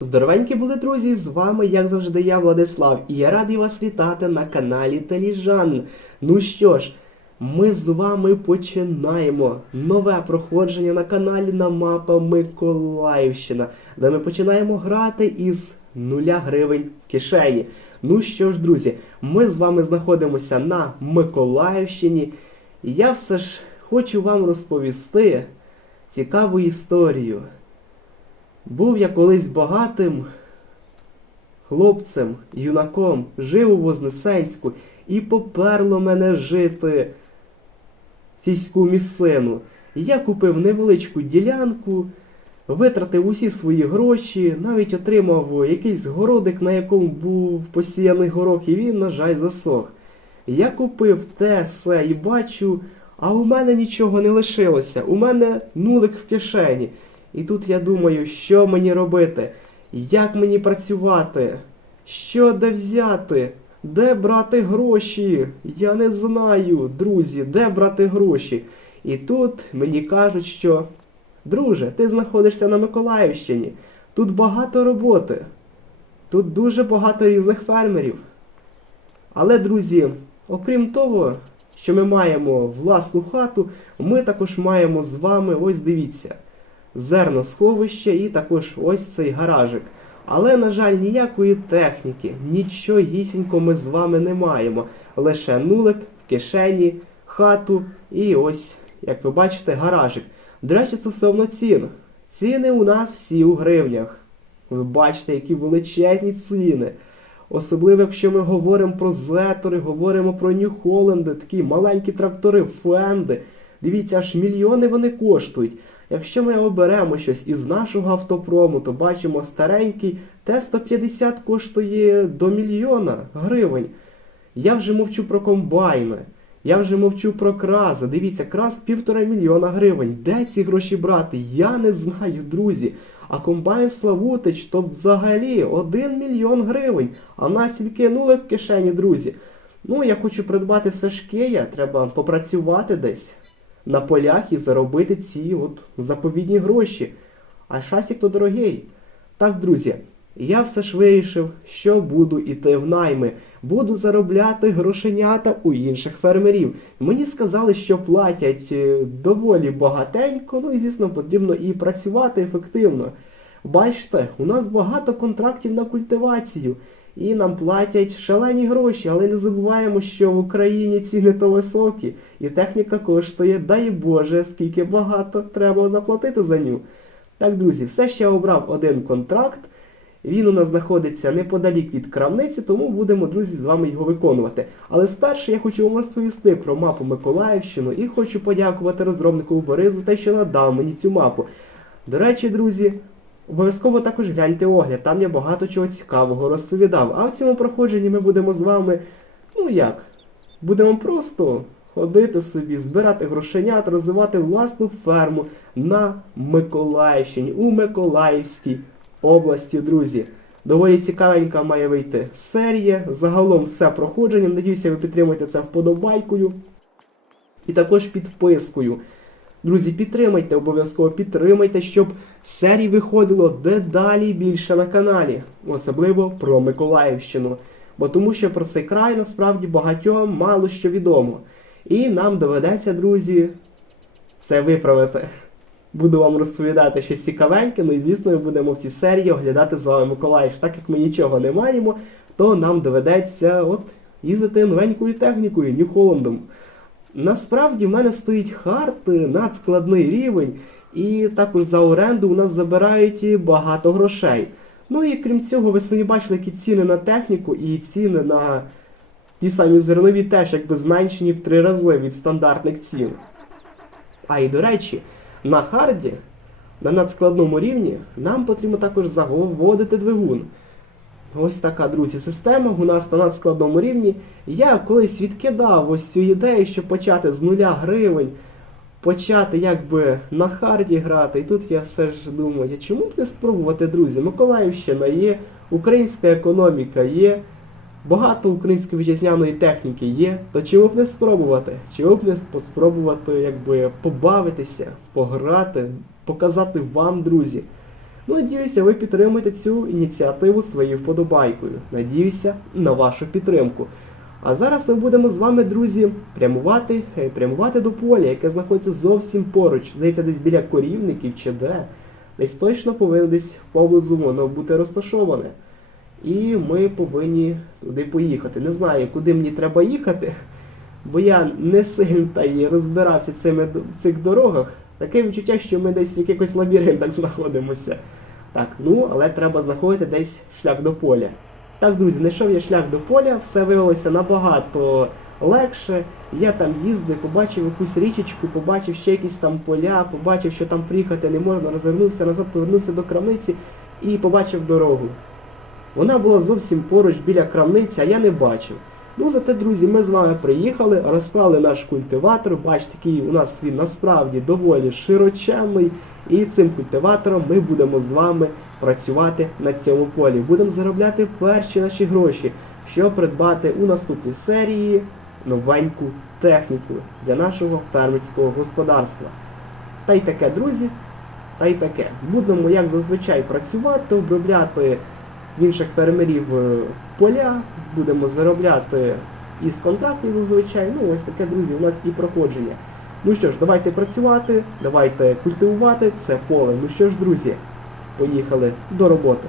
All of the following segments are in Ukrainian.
Здоровенькі були друзі, з вами, як завжди, я Владислав, і я радий вас вітати на каналі Теліжан. Ну що ж, ми з вами починаємо нове проходження на каналі на мапа Миколаївщина, де ми починаємо грати із нуля гривень в кишені. Ну що ж, друзі, ми з вами знаходимося на Миколаївщині. І я все ж хочу вам розповісти цікаву історію. Був я колись багатим хлопцем, юнаком, жив у Вознесенську, і поперло мене жити сільську місцину. Я купив невеличку ділянку, витратив усі свої гроші, навіть отримав якийсь городик, на якому був посіяний горох, і він, на жаль, засох. Я купив те все і бачу, а у мене нічого не лишилося. У мене нулик в кишені. І тут я думаю, що мені робити, як мені працювати, що де взяти, де брати гроші? Я не знаю, друзі, де брати гроші. І тут мені кажуть, що друже, ти знаходишся на Миколаївщині, тут багато роботи, тут дуже багато різних фермерів. Але, друзі, окрім того, що ми маємо власну хату, ми також маємо з вами, ось дивіться, зерносховище і також ось цей гаражик. Але, на жаль, ніякої техніки, нічогісінько ми з вами не маємо. Лише нулик кишені, хату і ось, як ви бачите, гаражик. До речі, стосовно цін. Ціни у нас всі у гривнях. Ви бачите, які величезні ціни. Особливо, якщо ми говоримо про зетори, говоримо про Нью-Холланди, такі маленькі трактори, фенди. Дивіться, аж мільйони вони коштують. Якщо ми оберемо щось із нашого автопрому, то бачимо старенький Т-150 коштує до мільйона гривень. Я вже мовчу про комбайни. Я вже мовчу про крази. Дивіться, краз півтора мільйона гривень. Де ці гроші брати? Я не знаю, друзі. А комбайн Славутич то взагалі 1 мільйон гривень. А нас тільки нулик в кишені, друзі. Ну, я хочу придбати все ж Кея, треба попрацювати десь на полях і заробити ці от заповідні гроші. А шасік то дорогий. Так, друзі, я все ж вирішив, що буду іти в найми. Буду заробляти грошенята у інших фермерів. Мені сказали, що платять е, доволі багатенько, ну і звісно, потрібно і працювати ефективно. Бачите, у нас багато контрактів на культивацію. І нам платять шалені гроші, але не забуваємо, що в Україні ціни то високі, і техніка коштує, дай Боже, скільки багато треба заплатити за ню. Так, друзі, все ще обрав один контракт. Він у нас знаходиться неподалік від крамниці, тому будемо, друзі, з вами його виконувати. Але спершу я хочу вам розповісти про мапу Миколаївщину і хочу подякувати розробнику Борису за те, що надав мені цю мапу. До речі, друзі, Обов'язково також гляньте огляд, там я багато чого цікавого розповідав. А в цьому проходженні ми будемо з вами, ну як, будемо просто ходити собі, збирати грошенят, розвивати власну ферму на Миколаївщині, у Миколаївській області, друзі. Доволі цікавенька має вийти серія. Загалом все проходження. Надіюся, ви підтримуєте це вподобайкою і також підпискою. Друзі, підтримайте, обов'язково підтримайте, щоб серій виходило дедалі більше на каналі, особливо про Миколаївщину. Бо тому що про цей край насправді багатьом мало що відомо. І нам доведеться, друзі, це виправити. Буду вам розповідати щось цікавеньке, ну і звісно, ми будемо в цій серії оглядати з вами Миколаїв. Так як ми нічого не маємо, то нам доведеться от їздити новенькою технікою, Нью-Холландом. Насправді в мене стоїть хард надскладний рівень, і також за оренду у нас забирають багато грошей. Ну і крім цього, ви самі бачили, які ціни на техніку і ціни на ті самі зернові теж якби зменшені в три рази від стандартних цін. А і до речі, на харді, на надскладному рівні, нам потрібно також заводити двигун. Ось така, друзі, система у нас на надскладному рівні. Я колись відкидав ось цю ідею, щоб почати з нуля гривень, почати якби на харді грати. І тут я все ж думаю, чому б не спробувати, друзі? Миколаївщина є, українська економіка є, багато української вітчизняної техніки є. То чому б не спробувати? Чому б не спробувати якби побавитися, пограти, показати вам, друзі. Надіюся, ви підтримуєте цю ініціативу своєю вподобайкою. Надіюся на вашу підтримку. А зараз ми будемо з вами, друзі, прямувати, е, прямувати до поля, яке знаходиться зовсім поруч. Здається, десь біля корівників чи де. Десь точно повинно десь поблизу воно бути розташоване. І ми повинні туди поїхати. Не знаю, куди мені треба їхати, бо я не сильно та й розбирався цими, в цих дорогах. Таке відчуття, що ми десь в якихось лабіринтах знаходимося. Так, ну, але треба знаходити десь шлях до поля. Так, друзі, знайшов я шлях до поля, все виявилося набагато легше. Я там їздив, побачив якусь річечку, побачив ще якісь там поля, побачив, що там приїхати не можна, розвернувся назад, повернувся до крамниці і побачив дорогу. Вона була зовсім поруч біля крамниці, а я не бачив. Ну, зате, друзі, ми з вами приїхали, розклали наш культиватор. Бачите, який у нас він насправді доволі широченний. І цим культиватором ми будемо з вами працювати на цьому полі. Будемо заробляти перші наші гроші, щоб придбати у наступній серії новеньку техніку для нашого фермерського господарства. Та й таке, друзі, та й таке. Будемо, як зазвичай, працювати, обробляти інших фермерів е, поля, будемо заробляти із контрактів зазвичай. Ну, ось таке, друзі, у нас і проходження. Ну що ж, давайте працювати, давайте культивувати це поле. Ну що ж, друзі, поїхали до роботи.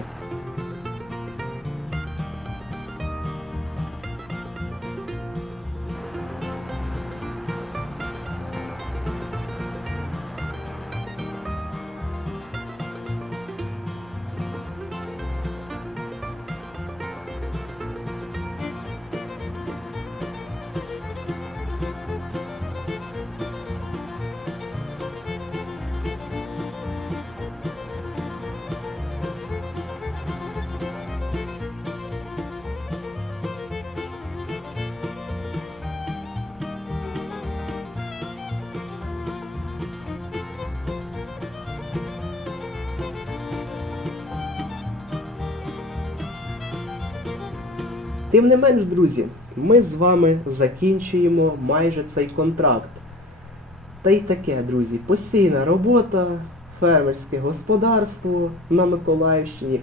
Тим не менш, друзі, ми з вами закінчуємо майже цей контракт. Та й таке, друзі, постійна робота, фермерське господарство на Миколаївщині.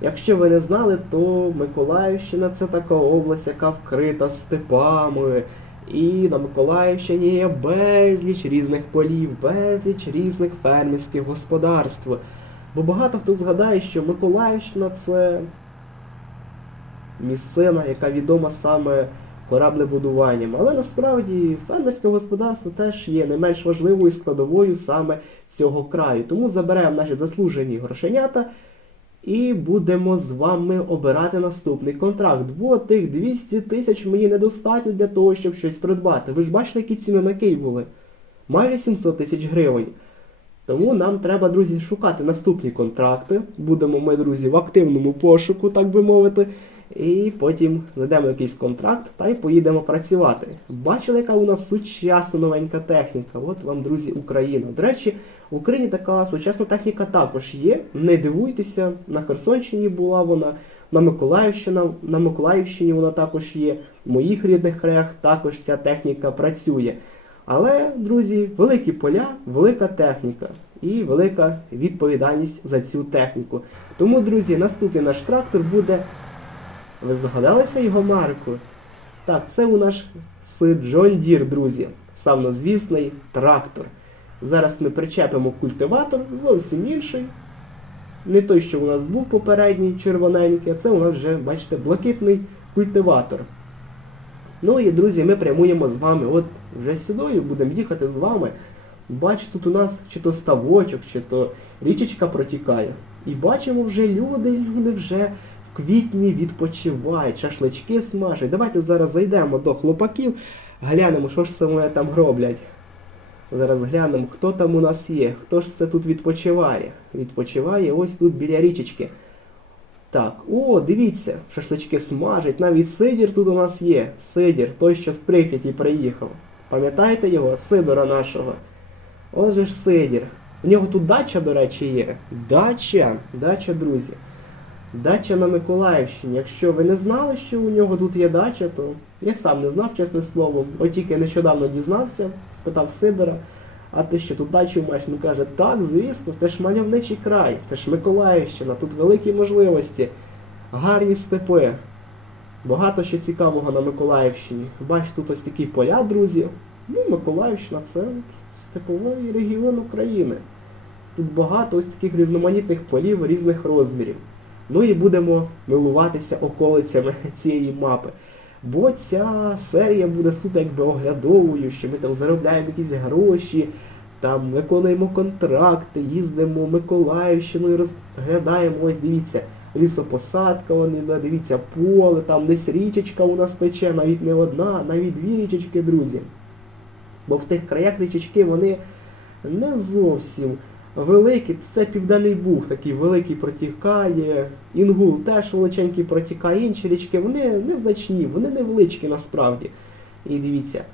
Якщо ви не знали, то Миколаївщина це така область, яка вкрита степами. І на Миколаївщині є безліч різних полів, безліч різних фермерських господарств. Бо багато хто згадає, що Миколаївщина це місцина, яка відома саме кораблебудуванням. Але насправді фермерське господарство теж є не менш важливою складовою саме цього краю. Тому заберемо наші заслужені грошенята і будемо з вами обирати наступний контракт. Бо тих 200 тисяч мені недостатньо для того, щоб щось придбати. Ви ж бачите, які ціни на Київ були? Майже 700 тисяч гривень. Тому нам треба, друзі, шукати наступні контракти. Будемо ми, друзі, в активному пошуку, так би мовити. І потім знайдемо якийсь контракт та й поїдемо працювати. Бачили, яка у нас сучасна новенька техніка? От вам, друзі, Україна. До речі, в Україні така сучасна техніка також є. Не дивуйтеся, на Херсонщині була вона, на Миколаївщині, на Миколаївщині вона також є. В моїх рідних краях також ця техніка працює. Але, друзі, великі поля, велика техніка і велика відповідальність за цю техніку. Тому, друзі, наступний наш трактор буде. Ви здогадалися його марку? Так, це у наш John Deere, друзі. Славнозвісний трактор. Зараз ми причепимо культиватор зовсім інший. Не той, що у нас був попередній червоненький, а це у нас вже, бачите, блакитний культиватор. Ну і, друзі, ми прямуємо з вами. От вже сюди будемо їхати з вами. Бачите, тут у нас чи то ставочок, чи то річечка протікає. І бачимо вже люди, люди вже квітні відпочивають, шашлички смажать. Давайте зараз зайдемо до хлопаків, глянемо, що ж це вони там роблять. Зараз глянемо, хто там у нас є, хто ж це тут відпочиває. Відпочиває ось тут біля річечки. Так, о, дивіться, шашлички смажать, навіть сидір тут у нас є. Сидір, той, що з Прип'яті приїхав. Пам'ятаєте його? Сидора нашого. Отже ж Сидір. У нього тут дача, до речі, є. Дача, дача, друзі. Дача на Миколаївщині. Якщо ви не знали, що у нього тут є дача, то я сам не знав, чесне слово. От тільки нещодавно дізнався, спитав Сидора. А ти що, тут дачу маєш? Ну каже, так, звісно, це ж мальовничий край, це ж Миколаївщина, тут великі можливості, гарні степи. Багато ще цікавого на Миколаївщині. Бач, тут ось такі поля, друзі. Ну, Миколаївщина це степовий регіон України. Тут багато ось таких різноманітних полів різних розмірів. Ну і будемо милуватися околицями цієї мапи. Бо ця серія буде суто якби оглядовою, що ми там заробляємо якісь гроші, там виконуємо контракти, їздимо в Миколаївщину і розглядаємо, ось дивіться, лісопосадка, вон іде, дивіться, поле, там десь річечка у нас тече, навіть не одна, навіть дві річечки, друзі. Бо в тих краях річечки вони не зовсім великі. Це Південний Буг, такий великий протікає. Інгул теж величенький протікає, інші річки, вони незначні, вони невеличкі насправді. І дивіться,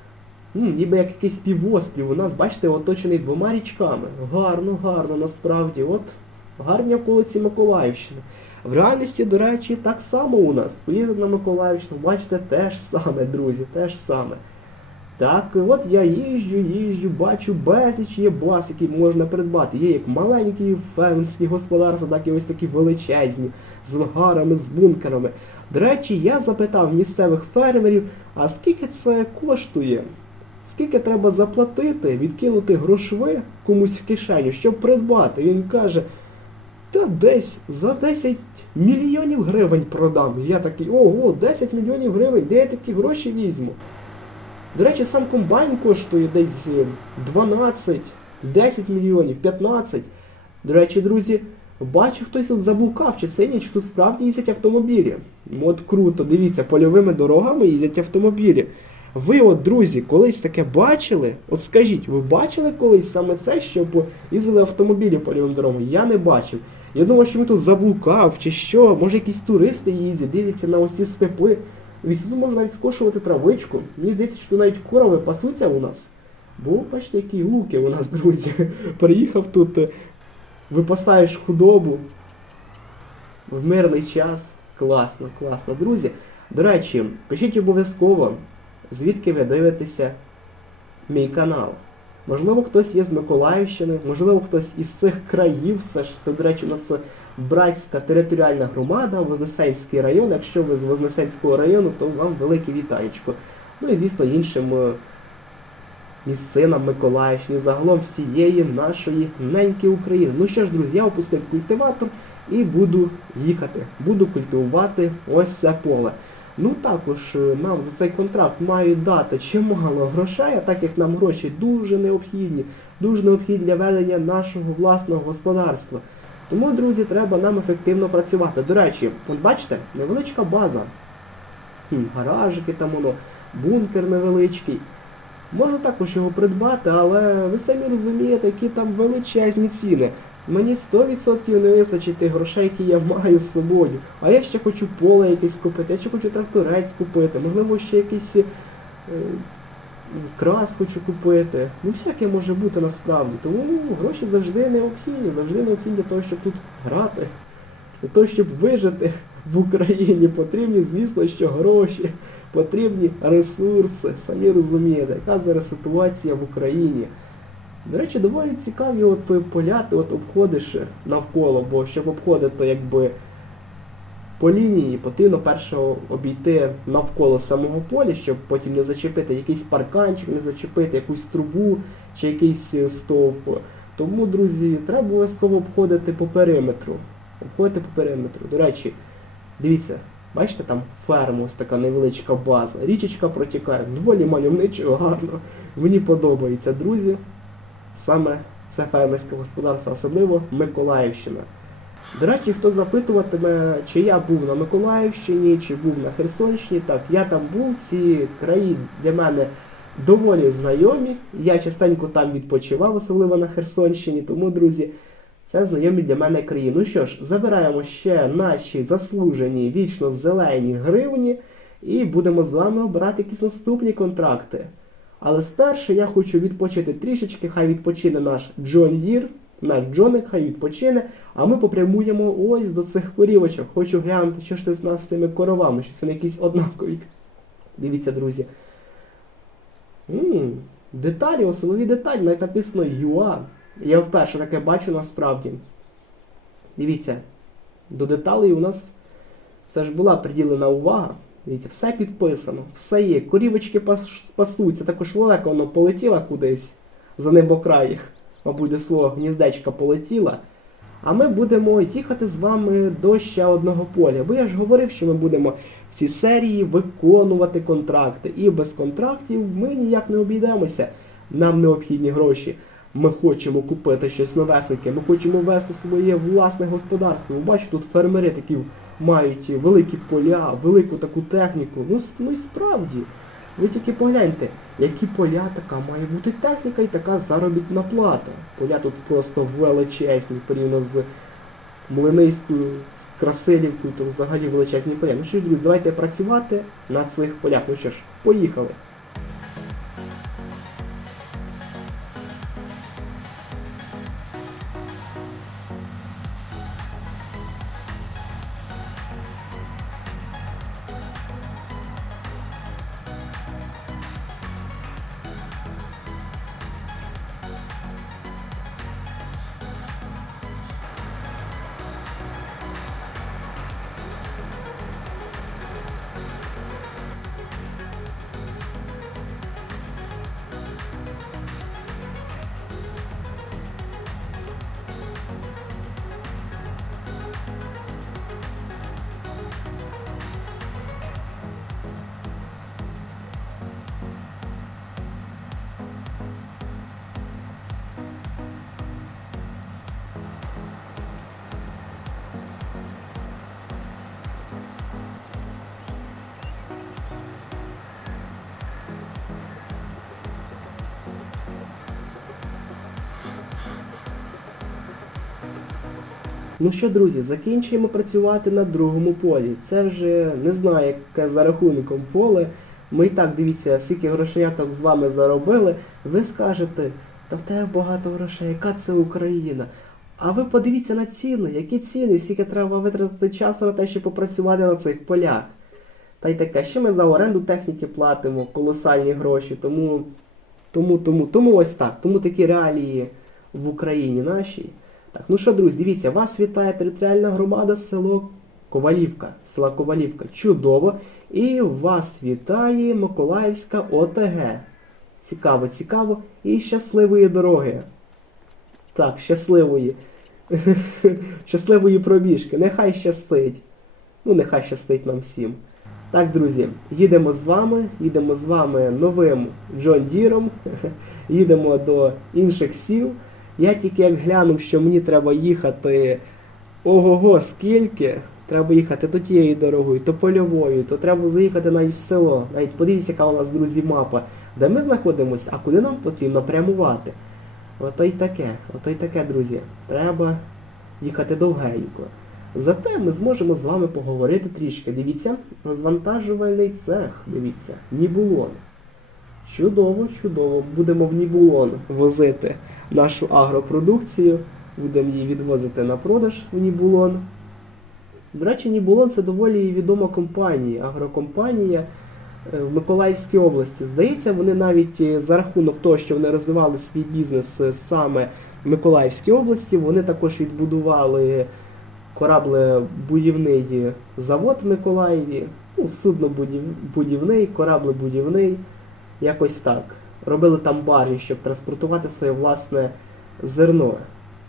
м, ніби як якийсь півострів, у нас, бачите, оточений двома річками. Гарно, гарно, насправді. От гарні околиці Миколаївщини. В реальності, до речі, так само у нас. Поїдете на Миколаївщину, бачите, те ж саме, друзі, те ж саме. Так, от я їжджу, їжджу, бачу безліч є баз, які можна придбати. Є як маленькі фермерські господарства, так і ось такі величезні, з ангарами, з бункерами. До речі, я запитав місцевих фермерів, а скільки це коштує? Скільки треба заплатити, відкинути грошви комусь в кишеню, щоб придбати? Він каже, та десь за 10 мільйонів гривень продам. Я такий, ого, 10 мільйонів гривень, де я такі гроші візьму? До речі, сам комбайн коштує десь е, 12, 10 мільйонів, 15. До речі, друзі, бачу, хтось тут заблукав, чи сині, чи тут справді їздять автомобілі. Ну, От круто, дивіться, польовими дорогами їздять автомобілі. Ви, от, друзі, колись таке бачили? От скажіть, ви бачили колись саме це, щоб їздили автомобілі польовими дорогами? Я не бачив. Я думав, що він тут заблукав, чи що, може якісь туристи їздять, дивляться на ось ці степи. Відсюди можна навіть скошувати травичку. Мені здається, що навіть корови пасуться у нас. Бо бачите, які луки у нас, друзі. Приїхав тут, е, випасаєш худобу в мирний час. Класно, класно. Друзі, до речі, пишіть обов'язково, звідки ви дивитеся мій канал. Можливо, хтось є з Миколаївщини, можливо, хтось із цих країв, все ж це, до речі, у нас братська територіальна громада, Вознесенський район. Якщо ви з Вознесенського району, то вам велике вітаєчко. Ну і звісно, іншим е, місцинам Миколаївщини, загалом всієї нашої неньки України. Ну що ж, друзі, я опустив культиватор і буду їхати. Буду культивувати ось це поле. Ну також е, нам за цей контракт мають дати чимало грошей, а так як нам гроші дуже необхідні, дуже необхідні для ведення нашого власного господарства. Тому, друзі, треба нам ефективно працювати. До речі, от бачите, невеличка база. Хм, гаражики там воно, бункер невеличкий. Можна також його придбати, але ви самі розумієте, які там величезні ціни. Мені 100% не вистачить тих грошей, які я маю з собою. А я ще хочу поле якесь купити, я ще хочу тракторець купити, можливо, ще якийсь е, крас хочу купити. Ну всяке може бути насправді. Тому гроші завжди необхідні, завжди необхідні для того, щоб тут грати. Для того, щоб вижити в Україні, потрібні, звісно, що гроші, потрібні ресурси. Самі розумієте, яка зараз ситуація в Україні. До речі, доволі цікаві от поля ти от обходиш навколо, бо щоб обходити якби по лінії, потрібно перше обійти навколо самого поля, щоб потім не зачепити якийсь парканчик, не зачепити якусь трубу чи якийсь е, стовп. Тому, друзі, треба обов'язково обходити по периметру. Обходити по периметру. До речі, дивіться, бачите, там ферма, ось така невеличка база. Річечка протікає. Доволі мальовничо, гарно. Мені подобається, друзі. Саме це фермерське господарство, особливо Миколаївщина. До речі, хто запитуватиме, чи я був на Миколаївщині, чи був на Херсонщині, так, я там був, ці краї для мене доволі знайомі. Я частенько там відпочивав, особливо на Херсонщині, тому, друзі, це знайомі для мене краї. Ну що ж, забираємо ще наші заслужені вічно зелені гривні і будемо з вами обирати якісь наступні контракти. Але спершу я хочу відпочити трішечки, хай відпочине наш Джон Дір, наш Джоник, хай відпочине, а ми попрямуємо ось до цих корівочок. Хочу глянути, що ж це з нас з цими коровами, щось вони якісь однакові. Дивіться, друзі. м деталі, осилові деталі, навіть написано ЮА. Я вперше таке бачу насправді. Дивіться, до деталей у нас все ж була приділена увага. Дивіться, все підписано, все є. Корівочки пас- пасуться, також лелека воно полетіла кудись за небокрай, мабуть, до свого гніздечка полетіла. А ми будемо їхати з вами до ще одного поля. Бо я ж говорив, що ми будемо в цій серії виконувати контракти. І без контрактів ми ніяк не обійдемося. Нам необхідні гроші. Ми хочемо купити щось новесеньке, ми хочемо вести своє власне господарство. Бачите, тут фермери такі мають великі поля, велику таку техніку. Ну, ну і справді, ви тільки погляньте, які поля така має бути техніка і така заробітна плата. Поля тут просто величезні порівняно з Млинийською, з Красилівкою, то взагалі величезні поля. Ну що ж, давайте працювати на цих полях. Ну що ж, поїхали. Ну що, друзі, закінчуємо працювати на другому полі. Це вже не знаю, яке за рахунком поле. Ми і так дивіться, скільки грошей там з вами заробили. Ви скажете, та в тебе багато грошей, яка це Україна? А ви подивіться на ціни, які ціни, скільки треба витратити часу на те, щоб попрацювати на цих полях. Та й таке, ще ми за оренду техніки платимо колосальні гроші, тому, тому, тому, тому ось так, тому такі реалії в Україні нашій. Так, ну що, друзі, дивіться, вас вітає територіальна громада село Ковалівка. Села Ковалівка. Чудово. І вас вітає Миколаївська ОТГ. Цікаво, цікаво. І щасливої дороги. Так, щасливої. щасливої пробіжки. Нехай щастить. Ну, нехай щастить нам всім. Так, друзі, їдемо з вами, їдемо з вами новим Джон Діром, їдемо до інших сіл. Я тільки як глянув, що мені треба їхати ого-го, скільки. Треба їхати то тією дорогою, то польовою, то треба заїхати навіть в село. Навіть подивіться, яка у нас, друзі, мапа, де ми знаходимося, а куди нам потрібно прямувати. Ото й таке, ото й таке, друзі. Треба їхати довгенько. Зате ми зможемо з вами поговорити трішки. Дивіться, розвантажувальний цех, дивіться, Нібулон. Чудово, чудово. Будемо в Нібулон возити нашу агропродукцію, будемо її відвозити на продаж в Нібулон. До речі, Нібулон це доволі відома компанія, агрокомпанія е, в Миколаївській області. Здається, вони навіть е, за рахунок того, що вони розвивали свій бізнес е, саме в Миколаївській області, вони також відбудували кораблебудівний завод в Миколаєві, ну, суднобудівний, кораблебудівний, якось так. Робили там барі, щоб транспортувати своє власне зерно.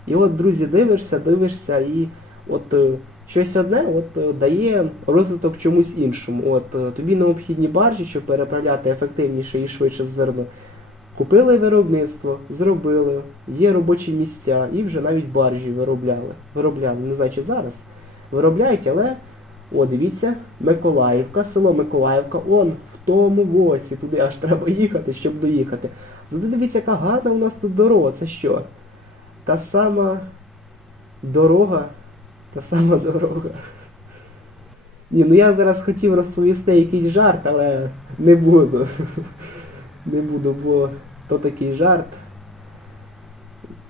І от, друзі, дивишся, дивишся, і от е, щось одне от, е, дає розвиток чомусь іншому. От е, тобі необхідні баржі, щоб переправляти ефективніше і швидше зерно. Купили виробництво, зробили, є робочі місця і вже навіть баржі виробляли. Виробляли, не знаю, чи зараз виробляють, але о, дивіться, Миколаївка, село Миколаївка, он тому боці, туди аж треба їхати, щоб доїхати. Зате дивіться, яка гарна у нас тут дорога. Це що? Та сама дорога, та сама дорога. Ні, ну я зараз хотів розповісти якийсь жарт, але не буду. Не буду, бо то такий жарт.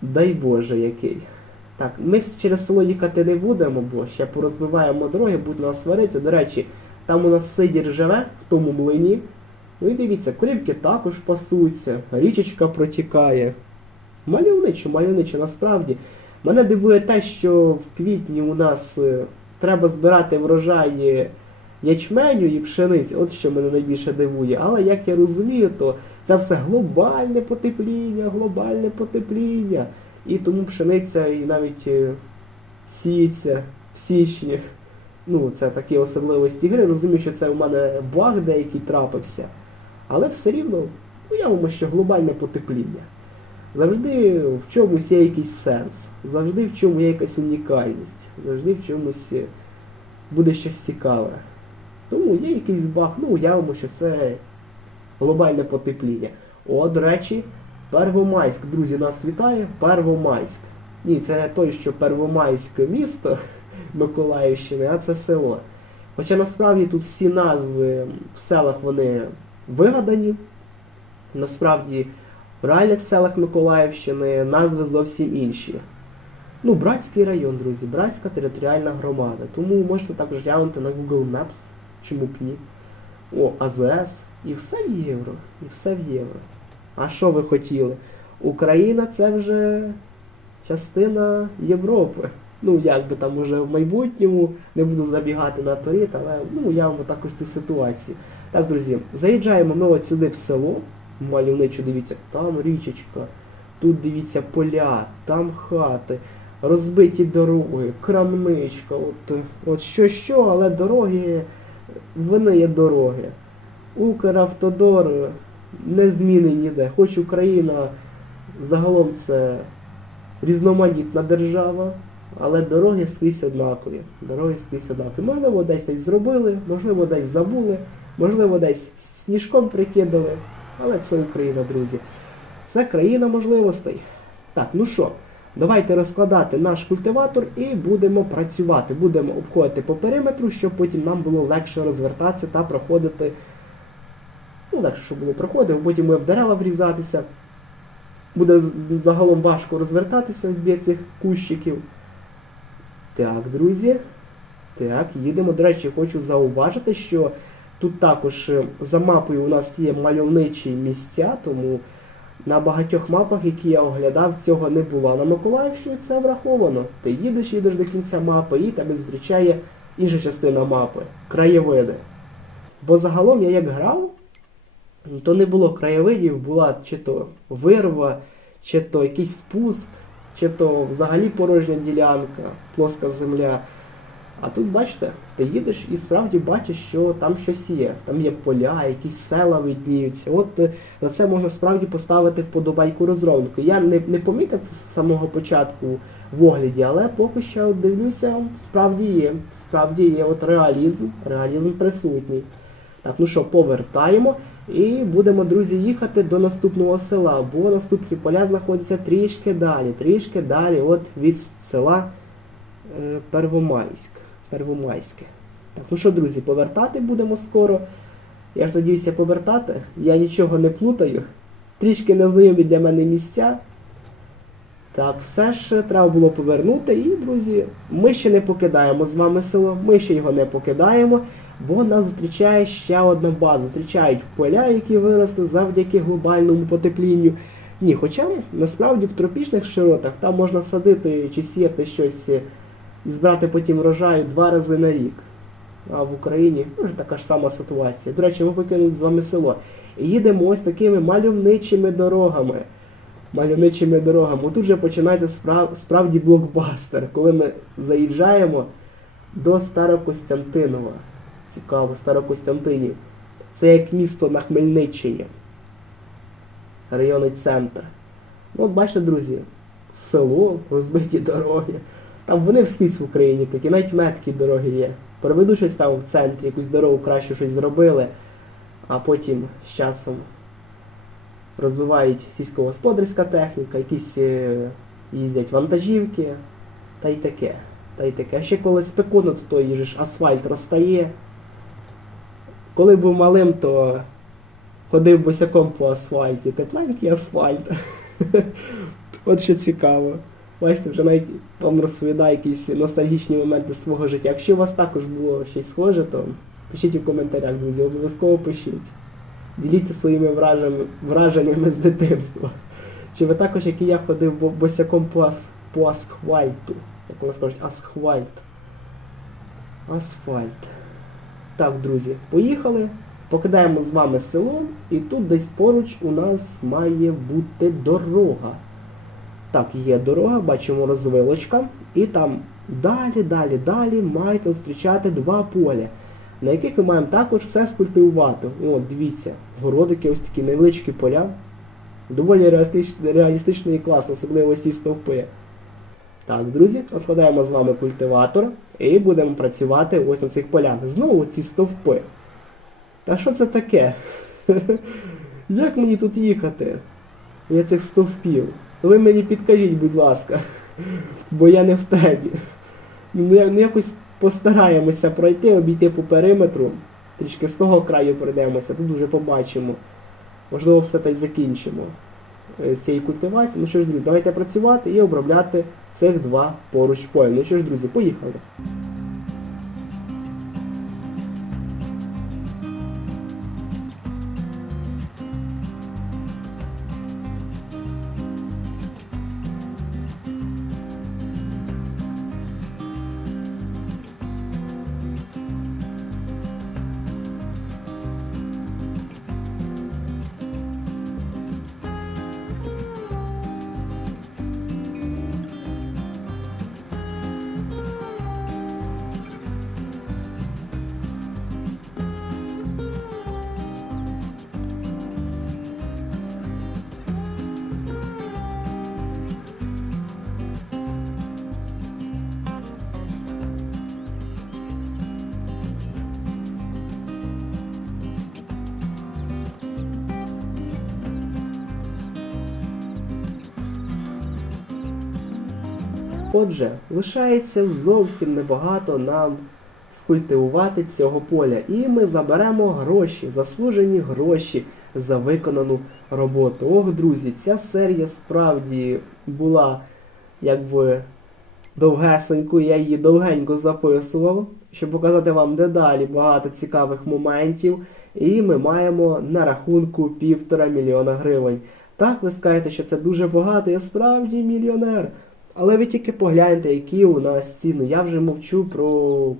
Дай Боже який. Так, ми через село їхати не будемо, бо ще порозбиваємо дороги, будуть нас сваритися. До речі, там у нас Сидір живе в тому млині. Ну і дивіться, корівки також пасуться, річечка протікає. Мальовниче, мальовниче, насправді. Мене дивує те, що в квітні у нас е, треба збирати врожай е, ячменю і пшениці. От що мене найбільше дивує. Але як я розумію, то це все глобальне потепління, глобальне потепління. І тому пшениця і навіть е, сіється в січні. Ну, це такі особливості гри. Розумію, що це у мене баг деякий трапився. Але все рівно уявимо, що глобальне потепління. Завжди в чомусь є якийсь сенс, завжди в чому є якась унікальність, завжди в чомусь буде щось цікаве. Тому є якийсь баг, ну уявимо, що це глобальне потепління. О, до речі, Первомайськ, друзі, нас вітає. Первомайськ. Ні, це не той, що Первомайське місто Миколаївщини, а це село. Хоча насправді тут всі назви в селах вони вигадані. Насправді в реальних селах Миколаївщини назви зовсім інші. Ну, Братський район, друзі, Братська територіальна громада. Тому можете також глянути на Google Maps, чому б ні. О, АЗС. І все в євро. І все в євро. А що ви хотіли? Україна це вже частина Європи. Ну, як би там уже в майбутньому, не буду забігати наперед, але ну, явно також цю ситуацію. Так, друзі, заїжджаємо ми от сюди в село. Мальовничо, дивіться, там річечка, тут дивіться поля, там хати, розбиті дороги, крамничка. От, от що що, але дороги, вони є дороги. Укравтодор не зміни ніде. Хоч Україна загалом це різноманітна держава, але дороги скрізь однакові. Дороги скрізь однакові. Можливо, десь десь зробили, можливо, десь забули, можливо, десь сніжком прикидали. Але це Україна, друзі. Це країна можливостей. Так, ну що, давайте розкладати наш культиватор і будемо працювати. Будемо обходити по периметру, щоб потім нам було легше розвертатися та проходити. Ну, легше, щоб було проходити, потім ми в дерева врізатися. Буде загалом важко розвертатися з цих кущиків. Так, друзі. Так, їдемо. До речі, хочу зауважити, що тут також е, за мапою у нас є мальовничі місця, тому на багатьох мапах, які я оглядав, цього не було. На Миколаївщині це враховано. Ти їдеш, їдеш до кінця мапи і тебе зустрічає інша частина мапи краєвиди. Бо загалом я як грав, то не було краєвидів, була чи то вирва, чи то якийсь спуск, чи то взагалі порожня ділянка, плоска земля. А тут, бачите, ти їдеш і справді бачиш, що там щось є. Там є поля, якісь села видніються. От е, на це можна справді поставити вподобайку розробнику. Я не, не помітив це з самого початку в огляді, але поки що дивлюся, справді є. Справді є от реалізм, реалізм присутній. Так, ну що, повертаємо і будемо, друзі, їхати до наступного села, бо наступні поля знаходяться трішки далі, трішки далі от від села е, Первомайськ. Первомайське. Так, ну що, друзі, повертати будемо скоро. Я ж надіюся повертати. Я нічого не плутаю. Трішки незнайомі для мене місця. Так, все ж треба було повернути. І, друзі, ми ще не покидаємо з вами село, ми ще його не покидаємо, бо нас зустрічає ще одна база. Зустрічають поля, які виросли завдяки глобальному потеплінню. Ні, хоча насправді в тропічних широтах там можна садити чи сіяти щось і збирати потім врожаю два рази на рік. А в Україні вже така ж сама ситуація. До речі, ми покинули з вами село. І їдемо ось такими мальовничими дорогами. Мальовничими дорогами. Тут вже починається справ... справді блокбастер, коли ми заїжджаємо до Старокостянтинова. Цікаво, Старокостянтинів. Це як місто на Хмельниччині. Районний центр. Ну, от бачите, друзі, село, розбиті дороги. Там вони вскрізь в Україні такі, навіть меткі дороги є. Проведу щось там в центрі, якусь дорогу краще щось зробили, а потім з часом розбивають сільськогосподарська техніка, якісь е, їздять вантажівки, та й таке. Та й таке. А ще коли спекотно, то той їжеш, асфальт розтає. Коли був малим, то ходив босяком по асфальті, тепленький асфальт. От що цікаво. Бачите, вже навіть вам розповідає якісь ностальгічні моменти свого життя. Якщо у вас також було щось схоже, то пишіть у коментарях, друзі, обов'язково пишіть. Діліться своїми враженнями, з дитинства. Чи ви також, як і я, ходив босяком по, ас, по асфальту? Як вони скажуть, асфальт. Асфальт. Так, друзі, поїхали. Покидаємо з вами село, і тут десь поруч у нас має бути дорога. Так, є дорога, бачимо розвилочка, і там далі, далі, далі мають зустрічати два поля, на яких ми маємо також все скультивувати. О, дивіться, городики, ось такі невеличкі поля. Доволі реалістич, реалістично і класно, особливо ці стовпи. Так, друзі, розкладаємо з вами культиватор і будемо працювати ось на цих полях. Знову ці стовпи. Та що це таке? Як мені тут їхати? Я цих стовпів. Ви мені підкажіть, будь ласка, бо я не в темі. Ну, я- ну, якось постараємося пройти, обійти по периметру. Трішки з того краю пройдемося, тут вже побачимо. Можливо, все так закінчимо е, з цієї культивації. Ну що ж, друзі, давайте працювати і обробляти цих два поруч поля. Ну що ж, друзі, поїхали. Отже, лишається зовсім небагато нам скультивувати цього поля. І ми заберемо гроші, заслужені гроші за виконану роботу. Ох, друзі, ця серія справді була якби довгесенькою, я її довгенько записував, щоб показати вам дедалі багато цікавих моментів. І ми маємо на рахунку півтора мільйона гривень. Так, ви скажете, що це дуже багато, я справді мільйонер. Але ви тільки погляньте, які у нас ціни. Я вже мовчу про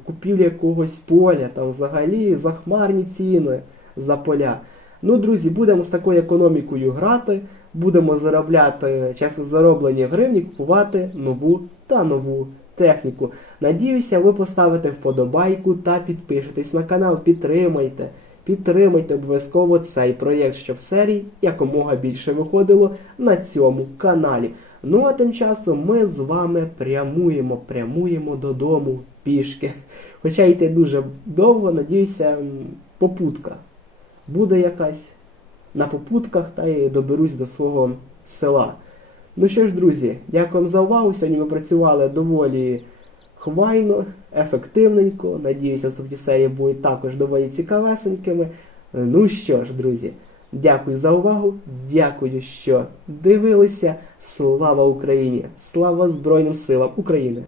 купівлю якогось поля, там взагалі захмарні ціни за поля. Ну, друзі, будемо з такою економікою грати, будемо заробляти чесно зароблені гривні, купувати нову та нову техніку. Надіюся, ви поставите вподобайку та підпишетесь на канал, підтримайте. Підтримайте обов'язково цей проєкт, щоб серій якомога більше виходило на цьому каналі. Ну а тим часом ми з вами прямуємо, прямуємо додому пішки. Хоча йти дуже довго, надіюся, попутка буде якась на попутках та й доберусь до свого села. Ну що ж, друзі, дякую за увагу. Сьогодні ми працювали доволі хвайно, ефективненько. Надіюся, наступні серії будуть також доволі цікавесенькими. Ну що ж, друзі, дякую за увагу. Дякую, що дивилися. Слава Україні! Слава Збройним силам України!